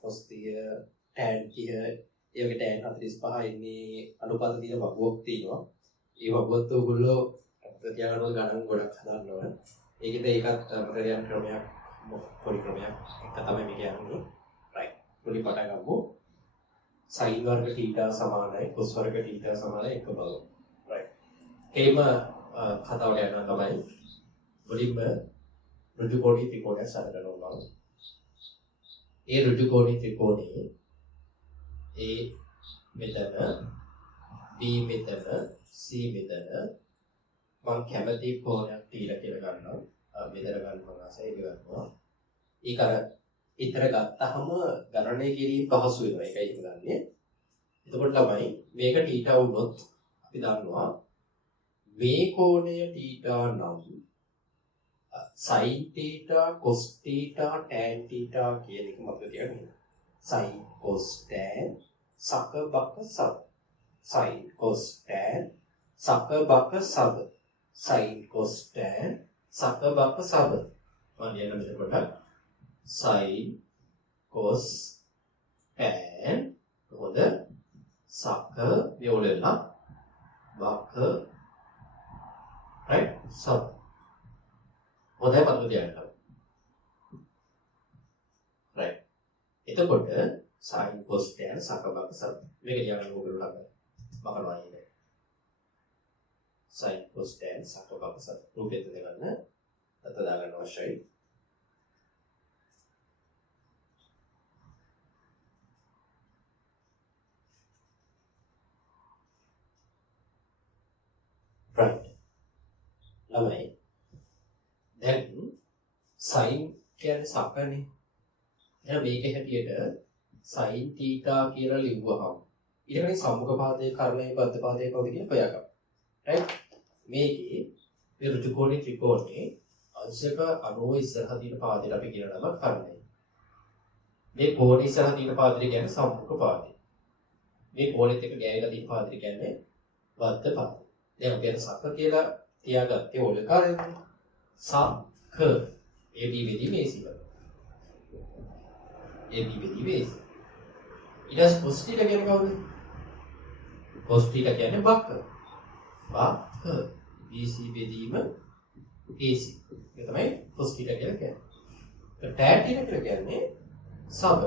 cos 30 tan 30 ඒ වගේ tan 45 ඉන්නේ අනුපාත තියෙන වගුවක් තියෙනවා. ඒ වගුවත් ඔයගොල්ලෝ ප්‍රතිආගමන ගණන් ගොඩක් හදන්න ඕන. ඒකෙද ඒකත් ප්‍රතිආගමන ක්‍රමයක් පොඩි ක්‍රමයක් එක තමයි මේක යන්නේ. right. පොඩි පටන් ගමු. sin වර්ග θ සමානයි cos වර්ග θ සමානයි 1 බව. right. ඒකම කතාවට යනවා තමයි. මුලින්ම ඍජුකෝණී ත්‍රිකෝණයක් සැලකන ඕන. ඒ ඍජුකෝණී ත්‍රිකෝණේ A මෙතන B මෙතන C මෙතන මම කැමති කෝණයක් තියලා කියලා ගන්නවා. මෙතන ගන්නවා ආසයි ගන්නවා. ඒක අර ඉතර ගත්තාම ගණනය කිරීම පහසු වෙනවා. ඒකයි හිතන්නේ. එතකොට ළමයි මේක θ වුණොත් අපි දන්නවා මේ කෝණය θ නම් sin θ cos θ tan θ කියන එක මතක තියාගන්න. sin cos tan සක බක සබ sin cos tan සක බක සබ sin cos tan සක බක සබ මම කියන මෙතකොට sin cos tan කොහොමද සක විවලලා බක right සබ හොඳයි මතක තියාගන්න. right එතකොට sin cos tan සක බක සබ මේක කියන්න ඕගොල්ලෝ ළඟ බකනවා ඉන්නේ. sin cos tan සක බක සබ රූපෙත් දෙගන්න අත දාගන්න අවශ්‍යයි. right ළමයි දැන් sin කියන්නේ සකනේ. එහෙනම් මේකේ හැටියට sin θ කියලා ලිව්වහම ඊට පස්සේ සම්මුඛ පාදයේ කර්ණයේ බද්ධ පාදයේ කවුද කියලා හොයාගන්න. right මේකේ මේ ඍජුකෝණී ත්‍රිකෝණේ අංශක 90 ඉස්සරහ තියෙන පාදයට අපි කියන නම කර්ණය. මේ කෝණේ ඉස්සරහ තියෙන පාදයට කියන්නේ සම්මුඛ පාදය. මේ කෝණෙත් එක්ක ගෑවිලා තියෙන පාදයට කියන්නේ බද්ධ පාදය. දැන් අපි අර සක කියලා තියාගත්තේ ඕලකාරයනේ. සක AB වෙදී මේසි වල. AB වෙදී මේසි. ඊට cos θ කියන්නේ කවුද? cos θ කියන්නේ බක. බක BC වෙදීම AC. ඒක තමයි cos θ කියලා කියන්නේ. tan θ කියලා කියන්නේ සබ.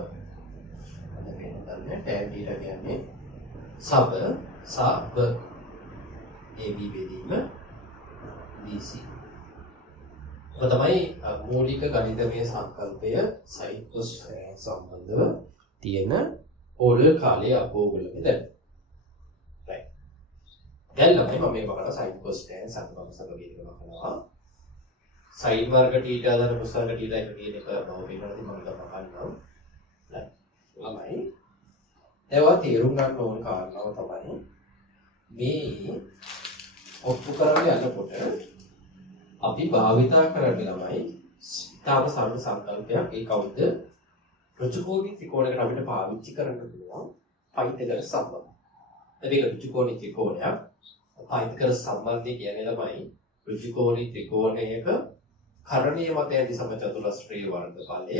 අද වෙනදන්නේ tan θ කියන්නේ සබ සබ AB වෙදීම BC. ඔක තමයි මූලික ගණිතමය සංකල්පය sin cos tan සම්බන්ධව තියෙන ඕලර් කාලයේ අපෝගලක දැන්. right. දැන් ළමයි මම මේ බලන sin cos tan සම්බන්ධව කියන එක කරනවා. sin වර්ග θ ධන cos වර්ග θ එක කියන එක මම පිළිවෙලදී මම ගන්නවා. right. ළමයි ඒවා තේරුම් ගන්න ඕන කාරණාව තමයි මේ ඔප්පු කරගෙන යනකොට අපි භාවිතා කරන්නේ ළමයි ඊටම සරල සංකල්පයක්. ඒ කවුද? ඍජුකෝණී ත්‍රිකෝණයකට අපිට පාවිච්චි කරන්න පුළුවන් පයිතගර සම්බන්ධය. මේක ඍජුකෝණී ත්‍රිකෝණයක්. පයිතගර සම්බන්ධය කියන්නේ ළමයි ඍජුකෝණී ත්‍රිකෝණයක කරණීය මත ඇති සමචතුරස්‍රයේ වර්ගඵලය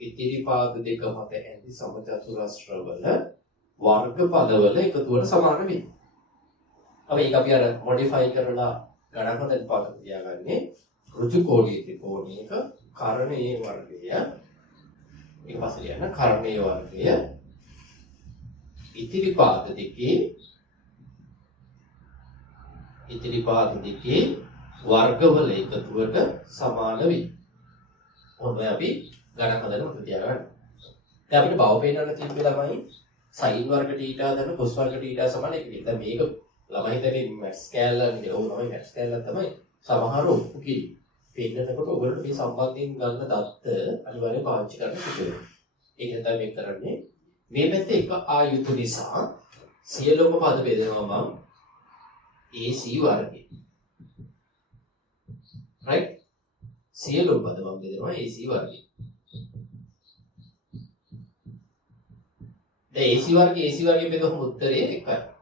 ඉතිරිපාද දෙක මත ඇති සමචතුරස්‍රවල වර්ගපදවල එකතුවට සමාන වෙයි. අපි ඒක අපි අර මොඩිෆයි කරලා ගණන් හදන්න පාඩම් තියාගන්නේ ඍජුකෝණී ත්‍රිකෝණයක කරණීය වර්ගය ඊට පස්සේ යන කරණීය වර්ගය ඉතිරිපාද දෙකේ වර්ගවල එකතුවට සමාන වෙයි. ඔන්න අපි ගණන් හදන්න උත්තර තියාගන්න. දැන් අපිට බව පේනන්න තියෙන්නේ ළමයි sin වර්ග θ ධන cos වර්ග θ සමාන 1. දැන් මේක ළමයි හිතන්නේ මැක්ස් ස්කේලර් නේ. ඔව් ළමයි මැක්ස් ස්කේලර් තමයි සමහර ඔප්පු කිරි. පෙන්නනකොට ඔයගොල්ලෝ මේ සම්බන්ධයෙන් ගන්න දත්ත අනිවාර්යයෙන් පාවිච්චි කරන්න සිදු වෙනවා. ඒක තමයි මේ කරන්නේ. මේ පැත්තේ එක ආයුතු නිසා සියලුම පද බෙදනවා මම AC වර්ගය. right සියලුම පද මම බෙදනවා AC වර්ගය. දැන් AC වර්ගය බෙදුවම උත්තරේ එකයි.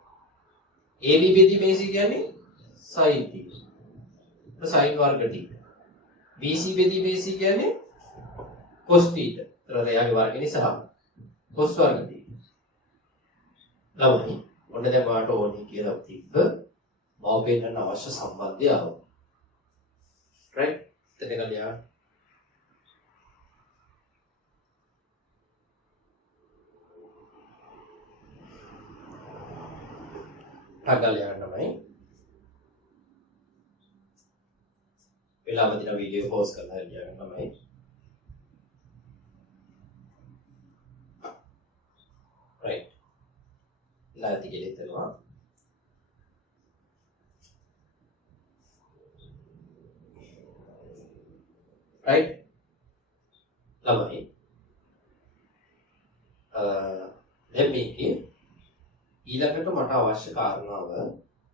AB බෙදී BC කියන්නේ sin θ. sin වර්ග θ. BC බෙදී BC කියන්නේ cos θ. ඒතර එයාගේ වර්ගය නිසා cos වර්ග තියෙනවා. ළමයි ඔන්න දැන් ඔයාලට ඕනේ කියලා තිබ්බ මව පෙන්නන්න අවශ්‍ය සම්බන්ධය ආවා. right? එතන ගලියා ගලියා තමයි වෙලාව දින වීඩියෝ පෝස්ට් කරලා ගලියා තමයි right. ලාති කියලා හිතනවා. right. ළමයි දැන් මේකේ ඊළඟට මට අවශ්‍ය කාරණාව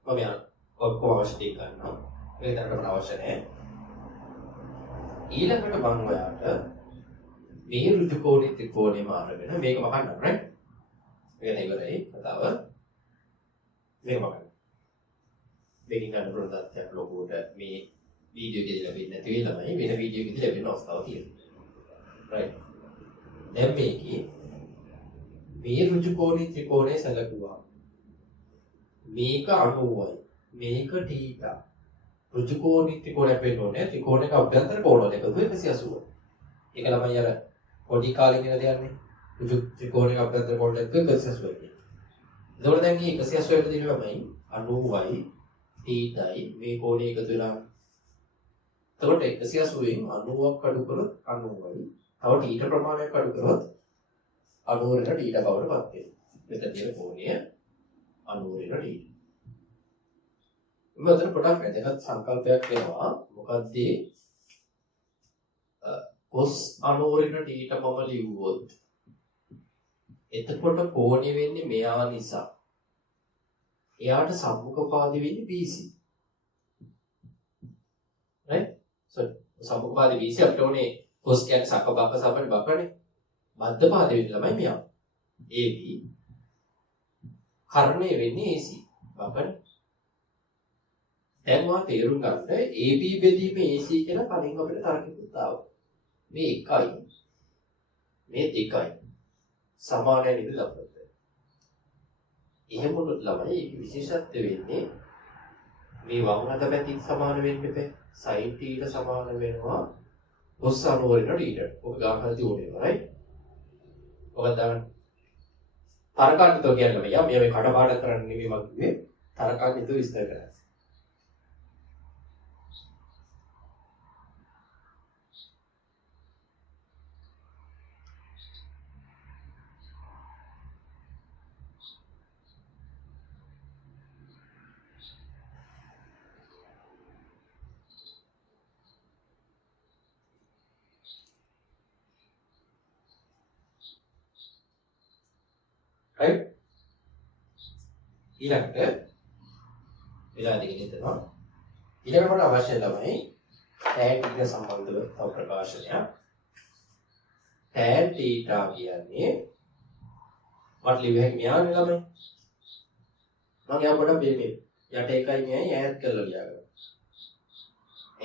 මම යන ඔක්කොම අවශ්‍ය දේ ගන්නවා. ඒක තරකට අවශ්‍ය නැහැ. ඊළඟට මම ඔයාලට මේ ඍජු කෝණේ ත්‍රිකෝණෙම අරගෙන මේක වහන්න right. මේක ඉවරයි කතාව. මේක වහන්න. මේකෙන් ගන්න පුළුවන් තත්ත්වයක් ලොකුවට මේ වීඩියෝ එකේදී ලැබෙන්නේ නැති වෙයි ළමයි වෙන වීඩියෝ එකේදී ලැබෙන අවස්ථාවක් තියෙනවා. right. දැන් මේකේ මේ ඍජු කෝණී ත්‍රිකෝණය සැලකුවා. මේක 90යි. මේක θ. ඍජු කෝණී ත්‍රිකෝණය වෙන්නෝනේ ත්‍රිකෝණයක අභ්‍යන්තර කෝණ දෙක 180. ඒක ළමයි අර පොඩි කාලේ ඉගෙන දෙන්නේ. ඍජු ත්‍රිකෝණයක අභ්‍යන්තර කෝණ දෙක 180. එතකොට දැන් මේ 180ට දින ළමයි 90යි θයි මේ කෝණය එකතු වෙලා. එතකොට 180න් 90ක් අඩු කරොත් 90යි. තව θ ප්‍රමාණයක් අඩු කරොත් 90 වෙන θ බවට පත් වෙනවා. මෙතන තියෙන කෝණය 90 වෙන θ. මෙතන පොඩක් වැදගත් සංකල්පයක් වෙනවා. මොකද්ද? cos 90 වෙන θ මම ලිව්වොත් එතකොට කෝණය වෙන්නේ මෙයා නිසා. එයාට සම්මුඛපාදී වෙන්නේ BC. right? so සම්මුඛපාදී BC අපිට ඕනේ cos කියන්නේ සක්බක්ක සමන බකනේ. මධ්‍යපාද වෙන්නේ ළමයි මෙයා. AB කර්ණය වෙන්නේ AC බකනේ. දැන් ඔයා තේරුම් ගන්න AB බෙදීම AC කියලා කලින් අපිට තර්කෙකුත් ආවා. මේ 1යි මේ 2යි සමානයි නේද ලබන්න. එහෙම වුණොත් ළමයි ඒක විශේෂත්වය වෙන්නේ මේ වම් අත පැතින් සමාන වෙන්න බෑ. sin θ සමාන වෙනවා cos 90 වෙන θ. ඔක ගානහල් තියෝනේ right? ඔක දාන්න තරකාන්තෝ කියන්නේ මෙයා මේ කඩපාඩම් කරන්න නෙමෙයි මම කිව්වේ තරකාන්තෝ විස්තර කරන්න. right? ඊළඟට වෙලා දෙකෙන් හිතනවා. ඊළඟට මට අවශ්‍ය ළමයි tan θ සම්බන්ධව තව ප්‍රකාශනයක්. tan θ කියන්නේ මට ලියුව හැකි මෙයානේ ළමයි. මම යා පොඩක් මේ යට එකයි මෙයයි ඈත් කරලා ලියාගන්න.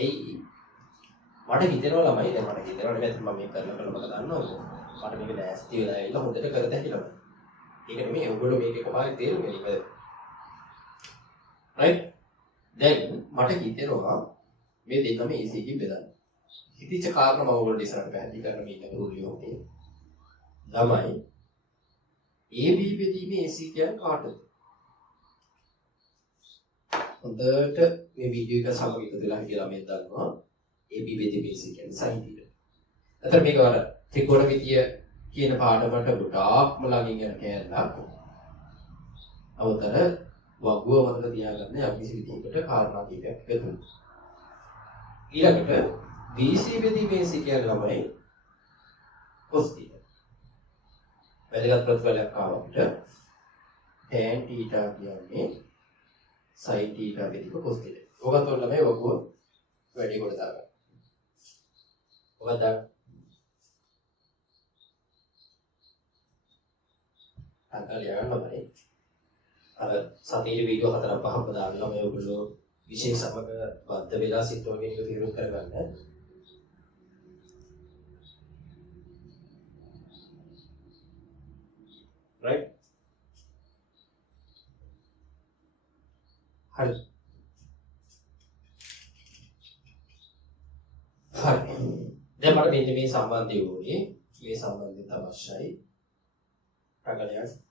එයි මට හිතෙනවා ළමයි දැන් මට හිතෙනවා නෙමෙයි මම මේක කරලා මට දන්නවද? මට මේක නැස්ති වෙලා ඇවිල්ලා හොඳට කර දෙන්න ළමයි. ඒක නෙමෙයි ඔයගොල්ලෝ මේකේ කොහොමද තේරුම් ගන්නේ? right? දැන් මට හිතෙනවා මේ දෙකම AC එකකින් බෙදන්න. හිතිච්ච කාරණා මම ඔයගොල්ලෝ ඉස්සරහට පැහැදිලි කරන්න මේ ඉන්න රූලියෝ මේ. ළමයි AB බෙදීමේ AC කියන්නේ කාටද? හොඳට මේ වීඩියෝ එක සමග එකතු වෙලා කියලා මම දන්නවා AB බෙදීමේ AC කියන්නේ sin θ. අතන මේක වල ත්‍රිකෝණමිතිය කියන පාඩමට ගොඩාක්ම ළඟින් යන කෑල්ලක්. අවතර වගුව මතක තියාගන්න යම් කිසි විදිහකට කාරණා කීපයක් එකතු වෙනවා. ඊළඟට BC බෙදීමේ AC කියන ළමයි cos θ. වැදගත් ප්‍රතිඵලයක් ආවොත් tan θ කියන්නේ sin θ බෙදීම cos θ. ඔබත් ඔන්න ළමයි වගුව වැඩි කොට දාගන්න. ඔබ දාන්න අන්තලියන ළමයි අර සතියේ වීඩියෝ 4-5ක් දාන්න ළමයි ඔයගොල්ලෝ විශේෂ සමග බද්ධ වෙලා සිටවගෙන ඒක තීරුම් කරගන්න. right? හරි. හරි. දැන් මට මෙන්න මේ සම්බන්ධය ඕනේ. මේ සම්බන්ධය අවශ්‍යයි. ප්‍රකටයක්.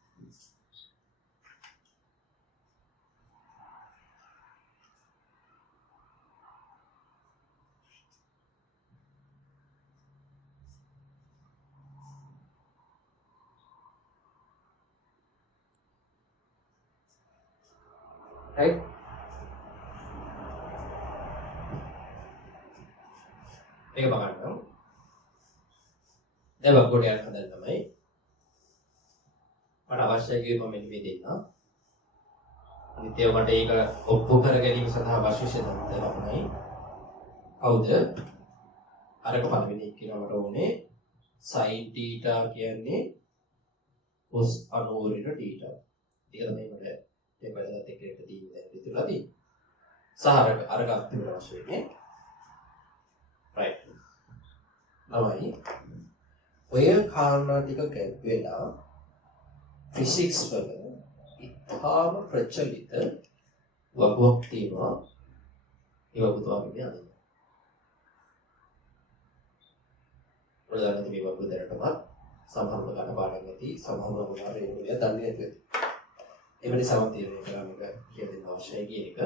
right? මේක බලන්න. දැන් වගෝඩයක් හදන්න තමයි මට අවශ්‍ය කිව්ව මෙන්න මේ දෙන්න. අනිත් ඒවා මට ඒක ඔප්පු කර ගැනීම සඳහා අවශ්‍ය සිද්ධාන්ත තමයි. කවුද? අරක පළවෙනි එක කියලා මට ඕනේ sin θ කියන්නේ cos 90 θ. ඒක තමයි මට මේ බලවත් එක තියෙන දැන් විතරලා තියෙන්නේ. සහ අරක අන්තිමට අවශ්‍ය වෙන්නේ. right. නවයි ඔය කාරණා ටික ගැබ් වෙලා ෆිසික්ස් වල ඉතාම ප්‍රචලිත වගුවක් තියෙනවා. ඒ වගුතාවගේ අනිත්. ප්‍රධානම මේ වගුව දැනටමත් සමහරව ගන්න පාඩම් ඇති සමහරව මොනවා රේඩියෝ දන්නේ නැති. ඒ වෙලේ සමන් තීරණය කරලා මේක කියන්න අවශ්‍යයි කියන එක.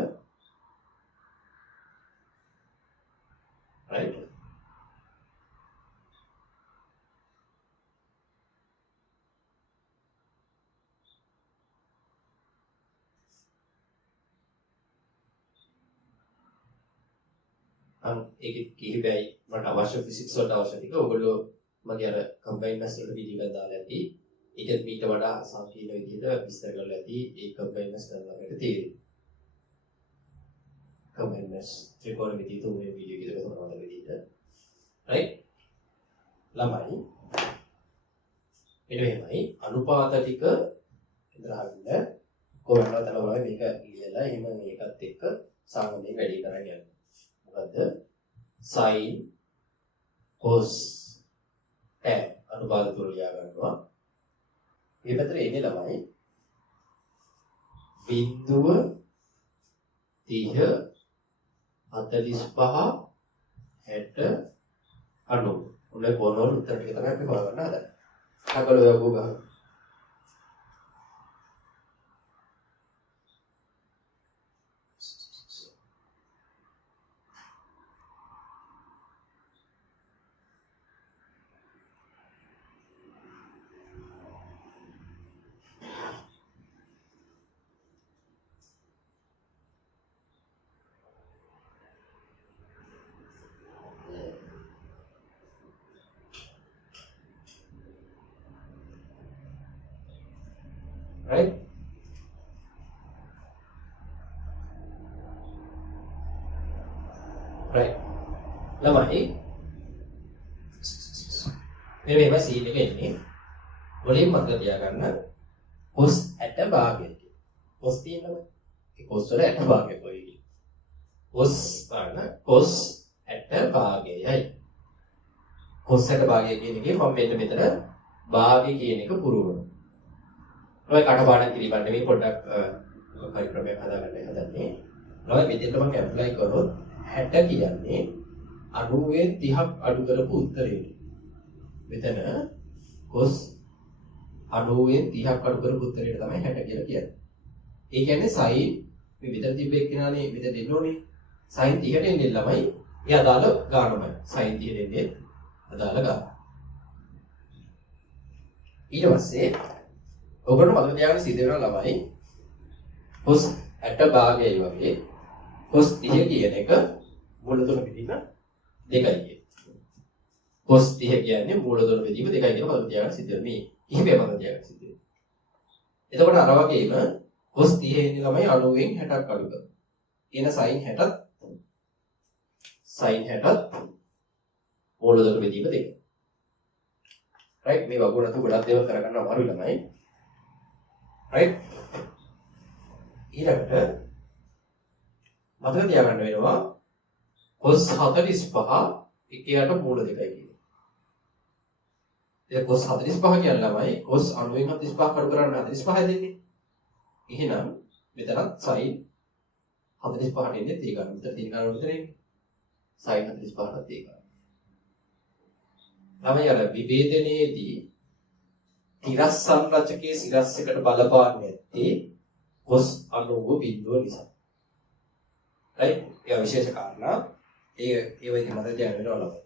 right. ඒක කිහිපයි මට අවශ්‍ය ෆිසික්ස් වලට අවශ්‍ය ටික ඔයගොල්ලෝ මගේ අර කම්බයින් මැස් වල වීඩියෝ එකක් දාලා ඇති. ඒකත් මීට වඩා සංකීර්ණ විදිහට විස්තර කරලා ඇති. ඒ කම්බයින් මැස් කරනවා අපිට තේරෙයි. කම්බයින් මැස් ත්‍රිකෝණ විදිහට උනේ වීඩියෝ එකක කරනවා විදිහට. right? ළමයි මෙන්න මෙහෙමයි අනුපාත ටික ඉදරාවින්න කොහොමද තමයි මේක ලියලා එහෙම මේකත් එක්ක සාමාන්‍යයෙන් වැඩි කරගෙන යන්නේ. මොකද sin cos tan අනුපාත තුන ලියා ගන්නවා. මේ පැත්තට එන්නේ ළමයි බිඳුව 30 45 60 90 උනේ පොරවල් උත්තර ටික තමයි අපි හොයාගන්න හදන්නේ. අකල ඔය ගෝගහ right? right. ළමයි මේ සීන් එක එන්නේ වලින් මතක තියාගන්න cos 60 භාගය කියලා. cos තියෙනවා. ඒ cos වල 60 භාගය කොයි. cos ගන්න cos 60 භාගයයි. cos 60 භාගය කියන එකේ මම මෙතන භාගය කියන එක පුරවනවා. ඔය කටපාඩම් කිරීමක් නෙවෙයි පොඩ්ඩක් මොකක් ක්‍රමයක් හදාගන්න හදන්නේ. ඔය මෙතෙන්ට මම ඇප්ලයි කරොත් 60 කියන්නේ 90න් 30ක් අඩු කරපු උත්තරේ. මෙතන cos 90න් 30ක් අඩු කරපු උත්තරේට තමයි 60 කියලා කියන්නේ. ඒ කියන්නේ sin මේ විතර තිබ්බ එක්කෙනානේ මෙතන දෙන්න ඕනේ. sin 30ට එන්නේ ළමයි. ඒ අදාළ ගානමයි. sin 30ට එන්නේ අදාළ ගාන. ඊට පස්සේ ඔබට මතක තියාගන්න සිද්ධ වෙනවා ළමයි cos 60 භාගයයි වගේ cos 30 කියන එක මූල තුන බෙදීම 2යි කියන්නේ. cos 30 කියන්නේ මූල තුන බෙදීම 2යි කියලා මතක තියාගන්න සිද්ධ වෙනවා. මේ කිහිපය මතක තියාගන්න සිද්ධ වෙනවා. එතකොට අර වගේම cos 30 ඉන්නේ ළමයි 90න් 60ක් අඩු කරනවා. එන sin 60ත් මූල තුන බෙදීම 2. right? මේ වගුණතු ගොඩක් දේවල් කරගන්න අමාරුයි ළමයි. right? ඊළඟට මතක තියාගන්න වෙනවා cos 45 එකයට මූල 2යි කියන්නේ. ඒ cos 45 කියන ළමයි cos 90න් 45 කඩු කරාම 45 දෙන්නේ. එහෙනම් මෙතනත් sin 45ට එන්නේ ඒ ගන්න. මෙතන තියෙන ගන්න විතරේ. sin 45ට ඒ ගන්න. ළමයි අර විභේදනයේදී තිරස් සංරචකයේ සිරස් එකට බලපාන්නේ නැත්තේ cos 90 බිඳුව නිසා. right? ඒ විශේෂ කාරණා ඒ වෙලෙදි මට දැන වෙනවා ළමයි.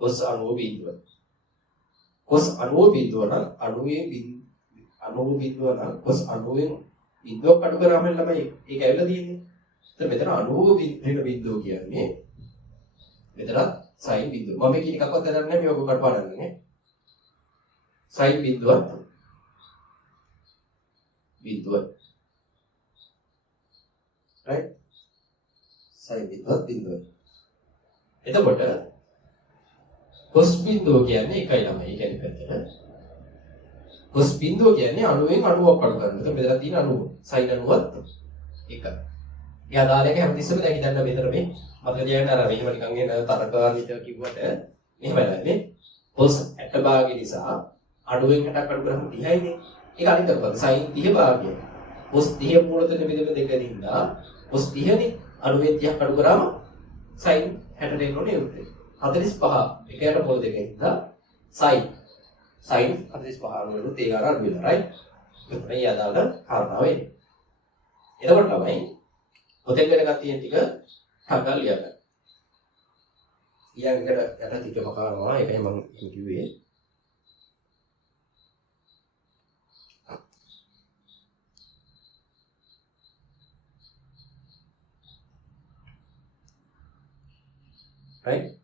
cos 90 බිඳුව. cos 90 බිඳුව නම් 90 බිඳුව නම් cos 90න් බිඳුව කඩු කරාම ළමයි ඒක ඇවිල්ලා තියෙන්නේ. එතන මෙතන 90 බිඳුව කියන්නේ මෙතන sin බිඳුව. මම මේක එකක්වත් දන්නේ නැහැ මේ ඔක කඩපාඩම් නේ. sin බිඳුව right sin බිඳුව එතකොට cos බිඳුව කියන්නේ එකයි ළමයි. ඒ කියන්නේ පැත්තට cos බිඳුව කියන්නේ 90න් 90ක් කඩු කරනවා. එතකොට මෙතන තියෙන 90 sin 90ත් එකයි. ඒ ආදාලයක හැමතිස්සෙම දැන් හිතන්න මෙතන මේ මතක තියාගන්න අර මෙහෙම නිකන් එන තරකාන්විත කිව්වට මෙහෙමයි නේ. cos 60 භාගය නිසා 90න් 60ක් කඩු කරාම 30යිනේ. ඒක අනිත් කරපන් sin 30 භාගය. cos 30 මූලතන බෙදෙන දෙක දින්දා cos 30නේ 90න් 30ක් කඩු කරාම sin 60 දෙන්නෝනේ උත්තේ. 45 එකයට පොළ දෙකෙන් ඉඳලා sin 45 වලට ඒ ගන්න අඩු වෙනවා right. මේ අදාළ කාරණාව එන්නේ. එතකොට තමයි පොතෙන් වෙනකන් තියෙන ටික හදලා ලියන්න. ඊළඟට යට ටික මකානවා. ඒකයි මම කිව්වේ. right.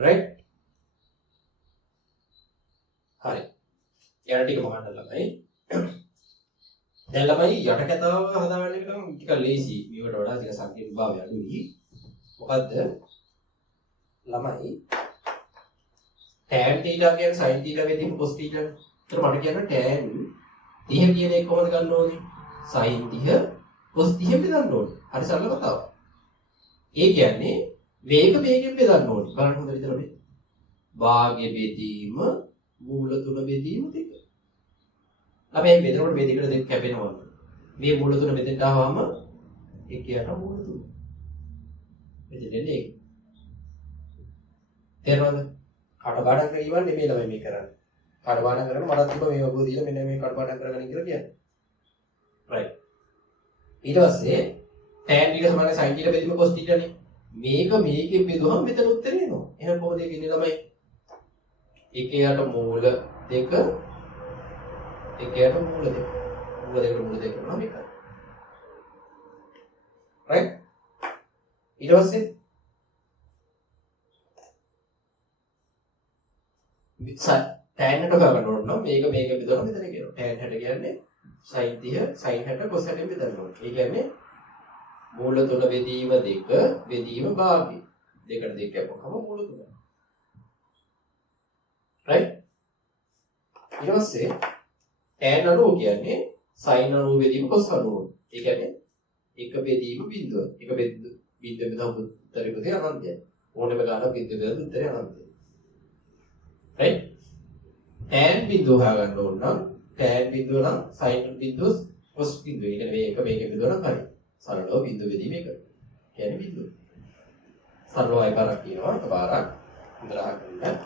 right හරි යට ටික මොකක්ද ළමයි දැන් ළමයි යට කතාව හදාගන්න එක නම් ටිකක් ලේසි මේකට වඩා ටික සංකීර්ණ භාවය අඩුයි මොකද්ද ළමයි tan theta කියන්නේ sin theta වෙදින් cos theta නේ ඒතර මට කියන්න tan 30 කියන එක කොහොමද ගන්න ඕනේ sin 30 cos 30 බෙදන්න ඕනේ හරි සරල කතාවක් ඒ කියන්නේ වේගයෙන් බෙදන්න ඕනේ. බලන්න හොඳට විතර මේ. භාග්‍ය බෙදීම මූල තුන බෙදීම දෙක. අපි මේ බෙදනකොට මේ දෙකට දෙක කැපෙනවා. මේ මූල තුන මෙතෙන්ට ආවම එකයට මූල තුන. මෙතෙන්නේ ඒක. තේරෙනවද? කඩපාඩම් කිරීම නෙමෙයි ළමයි මේ කරන්නේ. කඩපාඩම් කරන මටත් තිබ්බ මේ වගේ දීලා මෙන්න මේ කඩපාඩම් කරගන්න කියලා කියන්නේ. right. ඊට පස්සේ tan ටික සමාන sin ටික බෙදීම cos ටික නේ. මේකෙන් බෙදුවම මෙතන උත්තරේ එනවා. එහෙනම් කොහොමද ඒක ඉන්නේ ළමයි? එකයට මූල දෙක එකයට මූල දෙක. මූල දෙක නම් එකයි. right? ඊට පස්සේ tan එකට ගන්න ඕන නම් මේක බෙදුවම මෙතන කියනවා. tan 60 කියන්නේ sin 30 sin 60 cos 60 බෙදන්න ඕනේ. ඒ කියන්නේ මූල තුන බෙදීම දෙක බෙදීම භාගය දෙකට දෙක කැපුවම මූල තුන right ඊට පස්සේ tan 90 කියන්නේ sin 90 බෙදීම cos 90 ඒ කියන්නේ එක බෙදීම බිඳුව එක බෙදීම බෙදලා උත්තරේ පුතේ අනන්තයි ඕනෙම ගානක් බිඳුව බෙදලා උත්තරේ අනන්තයි right tan බිඳුව හොයාගන්න ඕන නම් tan බිඳුව නම් sin බිඳුව cos බිඳුව ඒ කියන්නේ මේක බිඳුව නම් හරි සරලව බිඳුව බෙදීම එක. කියන්නේ බිඳුව. සරලව එකපාරක් කියනවා එකපාරක් ඉඳලා අහන්න.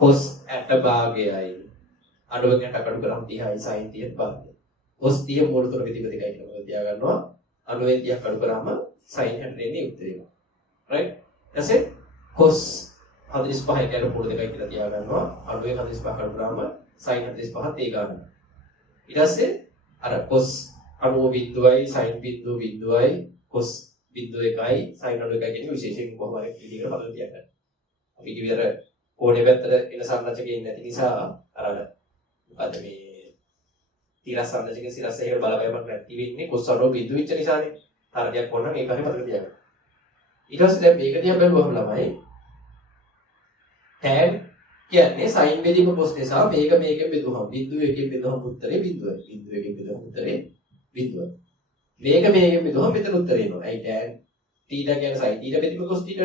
cos 60 භාගයයි අඩුවෙන් 60 කඩු කරාම 30යි sin 30 භාගය. cos 30 මූල තුන බෙදීම දෙකයි කියලා තියා ගන්නවා. අඩුවෙන් 30 කඩු කරාම sin 60 එන්නේ උත්තරේ. right? ඊටසේ cos 45 කියන මූල දෙකයි කියලා තියා ගන්නවා. අඩුවෙන් 45 කඩු කරාම sin 45ත් ඒ ගන්නවා. ඊට පස්සේ අර cos 90 බිඳුවයි sin බිඳුවයි cos බිඳුව එකයි sin 90 එකයි කියන විශේෂයෙන් කොහොම හරි විදිහකට හදලා තියාගන්න. අපි කිව්වර කෝණේ පැත්තට එන සංරචකයෙන් නැති නිසා අර මොකද මේ තිරස් සංරචකයේ සිරස් එකේ බලපෑමක් නැති වෙන්නේ cos 90 බිඳුව වෙච්ච නිසානේ. තරගයක් වුණා නම් ඒක හරි මතක තියාගන්න. ඊට පස්සේ දැන් මේක දිහා බලුවම ළමයි tan කියන්නේ sin බෙදීම cos නිසා මේක මේකෙන් බෙදුවම බිංදුව එකෙන් බෙදුවම උත්තරේ බිංදුවයි. බිංදුව එකෙන් බෙදුවම උත්තරේ බිංදුවයි. මේක මේකෙන් බෙදුවම මෙතන උත්තරේ එනවා. ඇයි tan θ කියන්නේ sin θ බෙදීම cos θ ට.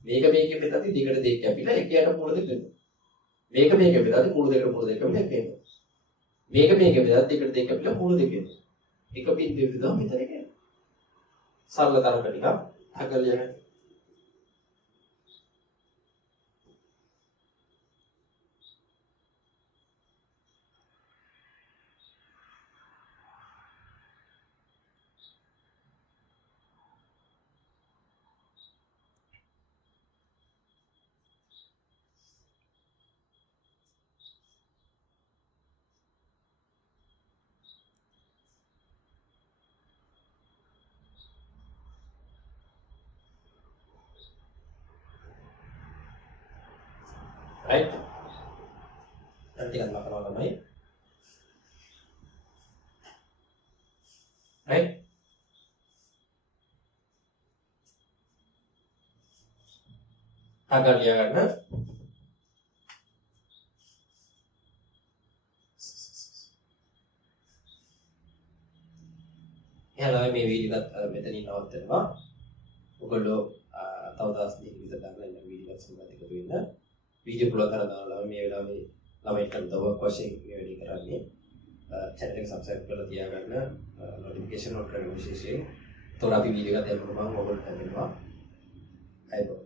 මේක මේකෙන් බෙදද්දි දෙකට දෙක කැපිලා එකයට මූල දෙක වෙනවා. මේක මේකෙන් බෙදද්දි මූල දෙක කැපිලා එක වෙනවා. මේක මේකෙන් බෙදද්දි දෙකට දෙක කැපිලා මූල දෙක වෙනවා. එක බිංදුවෙ බෙදුවම මෙතන එක එනවා. සරල තරක ටිකක් හකලියන right nanti kan makan malam ya right agar dia karena එහෙනම් මේ වීඩියෝ එකත් මෙතනින් නවත්තනවා. ඔයගොල්ලෝ තව දවස් දෙකකින් විතර දාන්න වීඩියෝ එකක් සම්බන්ධ කරගෙන වීඩියෝ පුල කරන දාලා මේ වෙලාවේ ළමයින්ට උදව්වක් වශයෙන් මේ වැඩි කරන්නේ. channel එක subscribe කරලා තියාගන්න notification on කරගන්න විශේෂයෙන්. තොර අපි වීඩියෝ එකක් දැම්මම ඔයගොල්ලන්ට ලැබෙනවා. අයබෝ